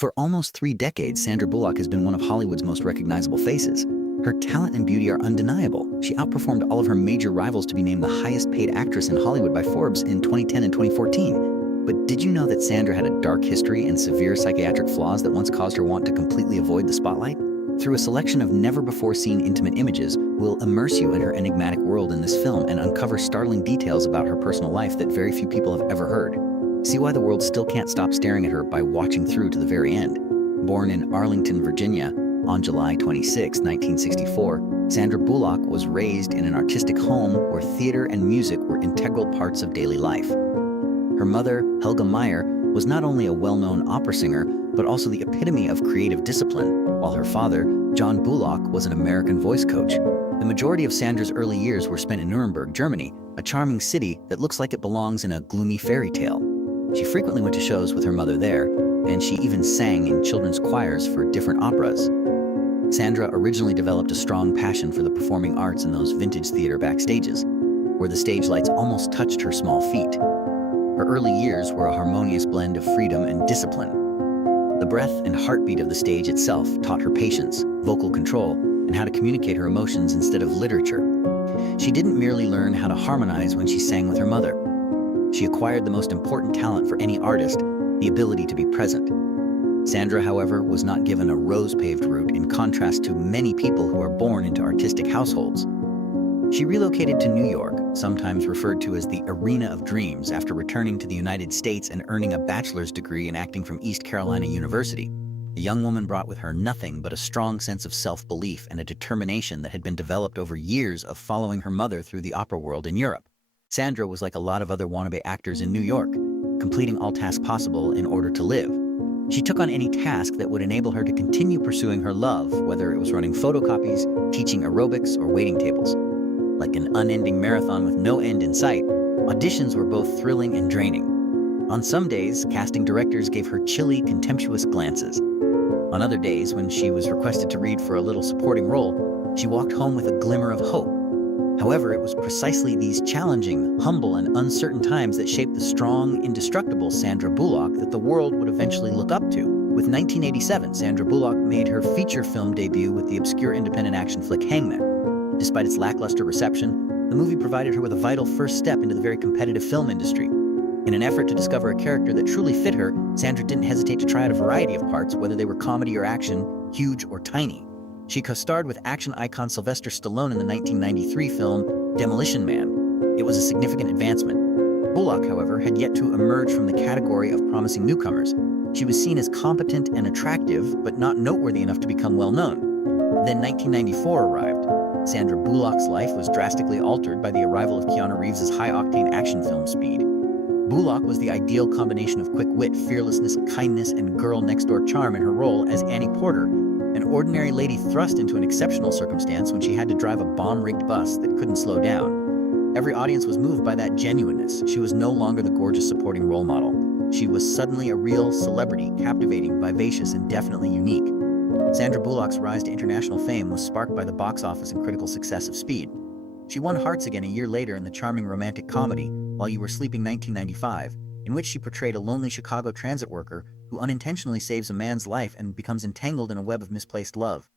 For almost 3 decades, Sandra Bullock has been one of Hollywood's most recognizable faces. Her talent and beauty are undeniable. She outperformed all of her major rivals to be named the highest paid actress in Hollywood by Forbes in 2010 and 2014. But did you know that Sandra had a dark history and severe psychiatric flaws that once caused her want to completely avoid the spotlight? Through a selection of never-before-seen intimate images, we'll immerse you in her enigmatic world in this film and uncover startling details about her personal life that very few people have ever heard. See why the world still can't stop staring at her by watching through to the very end. Born in Arlington, Virginia, on July 26, 1964, Sandra Bullock was raised in an artistic home where theater and music were integral parts of daily life. Her mother, Helga Meyer, was not only a well-known opera singer, but also the epitome of creative discipline, while her father, John Bullock, was an American voice coach. The majority of Sandra's early years were spent in Nuremberg, Germany, a charming city that looks like it belongs in a gloomy fairy tale. She frequently went to shows with her mother there, and she even sang in children's choirs for different operas. Sandra originally developed a strong passion for the performing arts in those vintage theater backstages, where the stage lights almost touched her small feet. Her early years were a harmonious blend of freedom and discipline. The breath and heartbeat of the stage itself taught her patience, vocal control, and how to communicate her emotions instead of literature. She didn't merely learn how to harmonize when she sang with her mother. She acquired the most important talent for any artist, the ability to be present. Sandra, however, was not given a rose-paved route in contrast to many people who are born into artistic households. She relocated to New York, sometimes referred to as the Arena of Dreams, after returning to the United States and earning a bachelor's degree in acting from East Carolina University. The young woman brought with her nothing but a strong sense of self-belief and a determination that had been developed over years of following her mother through the opera world in Europe. Sandra was like a lot of other wannabe actors in New York, completing all tasks possible in order to live. She took on any task that would enable her to continue pursuing her love, whether it was running photocopies, teaching aerobics, or waiting tables. Like an unending marathon with no end in sight, auditions were both thrilling and draining. On some days, casting directors gave her chilly, contemptuous glances. On other days, when she was requested to read for a little supporting role, she walked home with a glimmer of hope. However, it was precisely these challenging, humble, and uncertain times that shaped the strong, indestructible Sandra Bullock that the world would eventually look up to. With 1987, Sandra Bullock made her feature film debut with the obscure independent action flick Hangman. Despite its lackluster reception, the movie provided her with a vital first step into the very competitive film industry. In an effort to discover a character that truly fit her, Sandra didn't hesitate to try out a variety of parts, whether they were comedy or action, huge or tiny. She co-starred with action icon Sylvester Stallone in the 1993 film Demolition Man. It was a significant advancement. Bullock, however, had yet to emerge from the category of promising newcomers. She was seen as competent and attractive, but not noteworthy enough to become well-known. Then 1994 arrived. Sandra Bullock's life was drastically altered by the arrival of Keanu Reeves' high-octane action film Speed. Bullock was the ideal combination of quick wit, fearlessness, kindness, and girl-next-door charm in her role as Annie Porter, an ordinary lady thrust into an exceptional circumstance when she had to drive a bomb-rigged bus that couldn't slow down. Every audience was moved by that genuineness. She was no longer the gorgeous supporting role model. She was suddenly a real celebrity, captivating, vivacious, and definitely unique. Sandra Bullock's rise to international fame was sparked by the box office and critical success of Speed. She won hearts again a year later in the charming romantic comedy While You Were Sleeping 1995, in which she portrayed a lonely Chicago transit worker who unintentionally saves a man's life and becomes entangled in a web of misplaced love.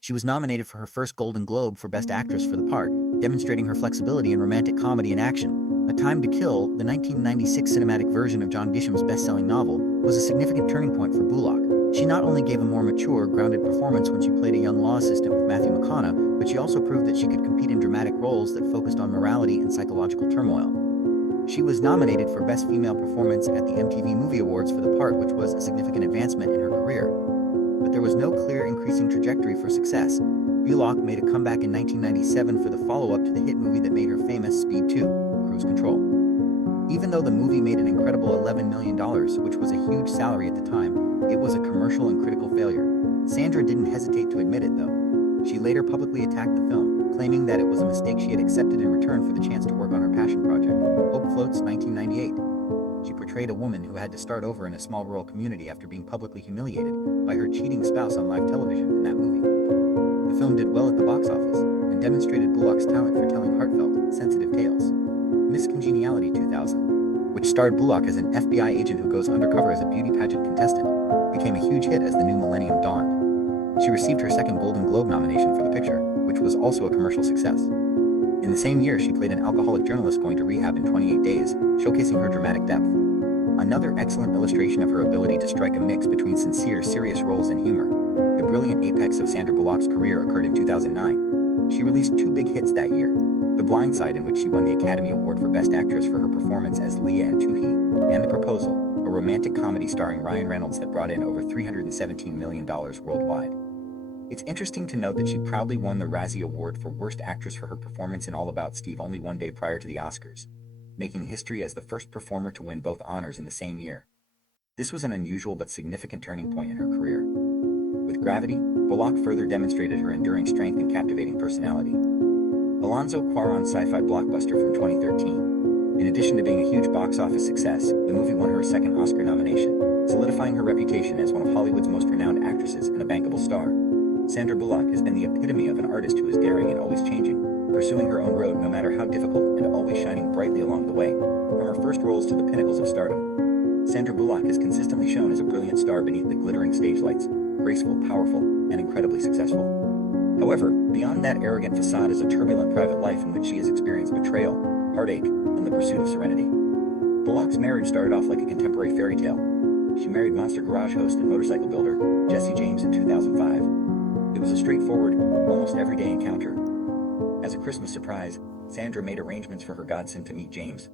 She was nominated for her first Golden Globe for Best Actress for the part, demonstrating her flexibility in romantic comedy and action. A Time to Kill, the 1996 cinematic version of John Grisham's best-selling novel, was a significant turning point for Bullock. She not only gave a more mature, grounded performance when she played a young law assistant with Matthew McConaughey, but she also proved that she could compete in dramatic roles that focused on morality and psychological turmoil. She was nominated for Best Female Performance at the MTV Movie Awards for the part, which was a significant advancement in her career. But there was no clear increasing trajectory for success. Bullock made a comeback in 1997 for the follow-up to the hit movie that made her famous, Speed 2, Cruise Control. Even though the movie made an incredible $11 million, which was a huge salary at the time, it was a commercial and critical failure. Sandra didn't hesitate to admit it, though. She later publicly attacked the film, claiming that it was a mistake she had accepted in return for the chance to work on her passion project, Hope Floats 1998. She portrayed a woman who had to start over in a small rural community after being publicly humiliated by her cheating spouse on live television in that movie. The film did well at the box office and demonstrated Bullock's talent for telling heartfelt, sensitive tales. Miss Congeniality 2000, which starred Bullock as an FBI agent who goes undercover as a beauty pageant contestant, became a huge hit as the new millennium dawned. She received her second Golden Globe nomination for the picture, which was also a commercial success. In the same year, she played an alcoholic journalist going to rehab in 28 Days, showcasing her dramatic depth. Another excellent illustration of her ability to strike a mix between sincere, serious roles and humor. The brilliant apex of Sandra Bullock's career occurred in 2009. She released two big hits that year: The Blind Side, in which she won the Academy Award for Best Actress for her performance as Leah and Tuhi, and The Proposal, a romantic comedy starring Ryan Reynolds that brought in over $317 million worldwide. It's interesting to note that she proudly won the Razzie Award for Worst Actress for her performance in All About Steve only one day prior to the Oscars, making history as the first performer to win both honors in the same year. This was an unusual but significant turning point in her career. With Gravity, Bullock further demonstrated her enduring strength and captivating personality. Alonzo Cuarón's sci-fi blockbuster from 2013. In addition to being a huge box office success, the movie won her a second Oscar nomination, solidifying her reputation as one of Hollywood's most renowned actresses and a bankable star. Sandra Bullock has been the epitome of an artist who is daring and always changing, pursuing her own road no matter how difficult and always shining brightly along the way. From her first roles to the pinnacles of stardom, Sandra Bullock is consistently shown as a brilliant star beneath the glittering stage lights, graceful, powerful, and incredibly successful. However, beyond that arrogant facade is a turbulent private life in which she has experienced betrayal, heartache, and the pursuit of serenity. Bullock's marriage started off like a contemporary fairy tale. She married monster garage host and motorcycle builder Jesse James in 2005. It was a straightforward, almost everyday encounter. As a Christmas surprise, Sandra made arrangements for her godson to meet James.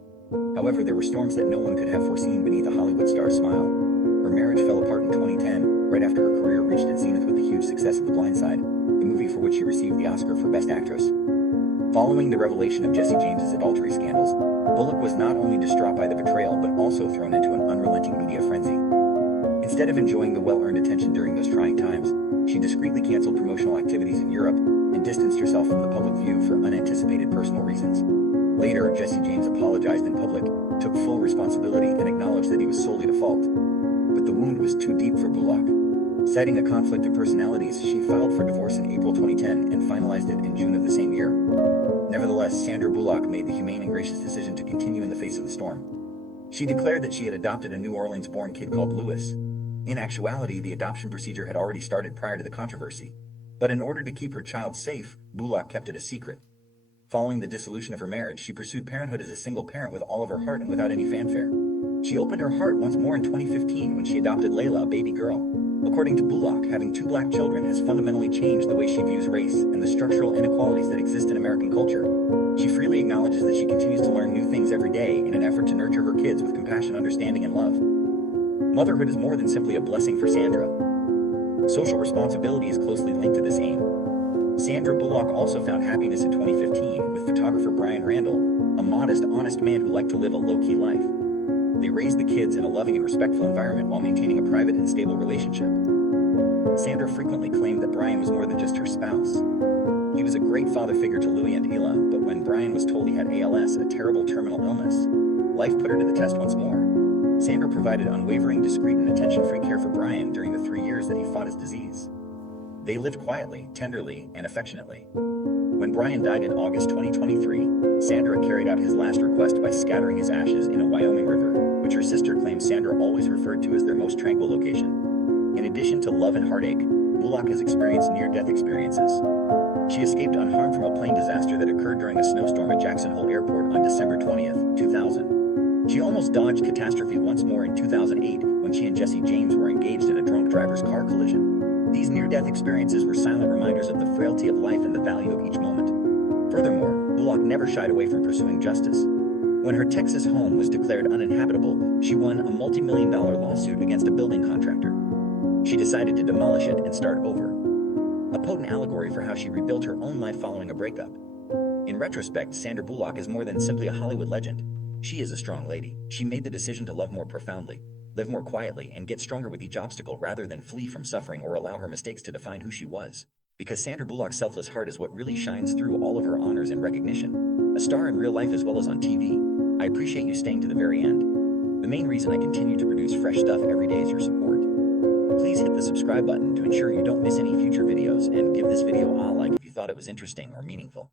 However, there were storms that no one could have foreseen beneath a Hollywood star's smile. Her marriage fell apart in 2010, right after her career reached its zenith with the huge success of The Blind Side, the movie for which she received the Oscar for Best Actress. Following the revelation of Jesse James's adultery scandals, Bullock was not only distraught by the betrayal but also thrown into an unrelenting media frenzy. Instead of enjoying the well-earned attention during those trying times, she discreetly canceled promotional activities in Europe and distanced herself from the public view for unanticipated personal reasons. Later, Jesse James apologized in public, took full responsibility, and acknowledged that he was solely at fault. But the wound was too deep for Bullock. Citing a conflict of personalities, she filed for divorce in April 2010 and finalized it in June of the same year. Nevertheless, Sandra Bullock made the humane and gracious decision to continue in the face of the storm. She declared that she had adopted a New Orleans-born kid called Louis. In actuality, the adoption procedure had already started prior to the controversy. But in order to keep her child safe, Bullock kept it a secret. Following the dissolution of her marriage, she pursued parenthood as a single parent with all of her heart and without any fanfare. She opened her heart once more in 2015 when she adopted Layla, a baby girl. According to Bullock, having two black children has fundamentally changed the way she views race and the structural inequalities that exist in American culture. She freely acknowledges that she continues to learn new things every day in an effort to nurture her kids with compassion, understanding, and love. Motherhood is more than simply a blessing for Sandra. Social responsibility is closely linked to this aim. Sandra Bullock also found happiness in 2015 with photographer Brian Randall, a modest, honest man who liked to live a low-key life. They raised the kids in a loving and respectful environment while maintaining a private and stable relationship. Sandra frequently claimed that Brian was more than just her spouse. He was a great father figure to Louie and Hila, but when Brian was told he had ALS, a terrible terminal illness, life put her to the test once more. Sandra provided unwavering, discreet, and attention-free care for Brian during the 3 years that he fought his disease. They lived quietly, tenderly, and affectionately. When Brian died in August 2023, Sandra carried out his last request by scattering his ashes in a Wyoming river, which her sister claims Sandra always referred to as their most tranquil location. In addition to love and heartache, Bullock has experienced near-death experiences. She escaped unharmed from a plane disaster that occurred during a snowstorm at Jackson Hole Airport on December 20th, 2000. She almost dodged catastrophe once more in 2008 when she and Jesse James were engaged in a drunk driver's car collision. These near-death experiences were silent reminders of the frailty of life and the value of each moment. Furthermore, Bullock never shied away from pursuing justice. When her Texas home was declared uninhabitable, she won a multi-million-dollar lawsuit against a building contractor. She decided to demolish it and start over. A potent allegory for how she rebuilt her own life following a breakup. In retrospect, Sandra Bullock is more than simply a Hollywood legend. She is a strong lady. She made the decision to love more profoundly, live more quietly, and get stronger with each obstacle rather than flee from suffering or allow her mistakes to define who she was. Because Sandra Bullock's selfless heart is what really shines through all of her honors and recognition. A star in real life as well as on TV. I appreciate you staying to the very end. The main reason I continue to produce fresh stuff every day is your support. Please hit the subscribe button to ensure you don't miss any future videos, and give this video a like if you thought it was interesting or meaningful.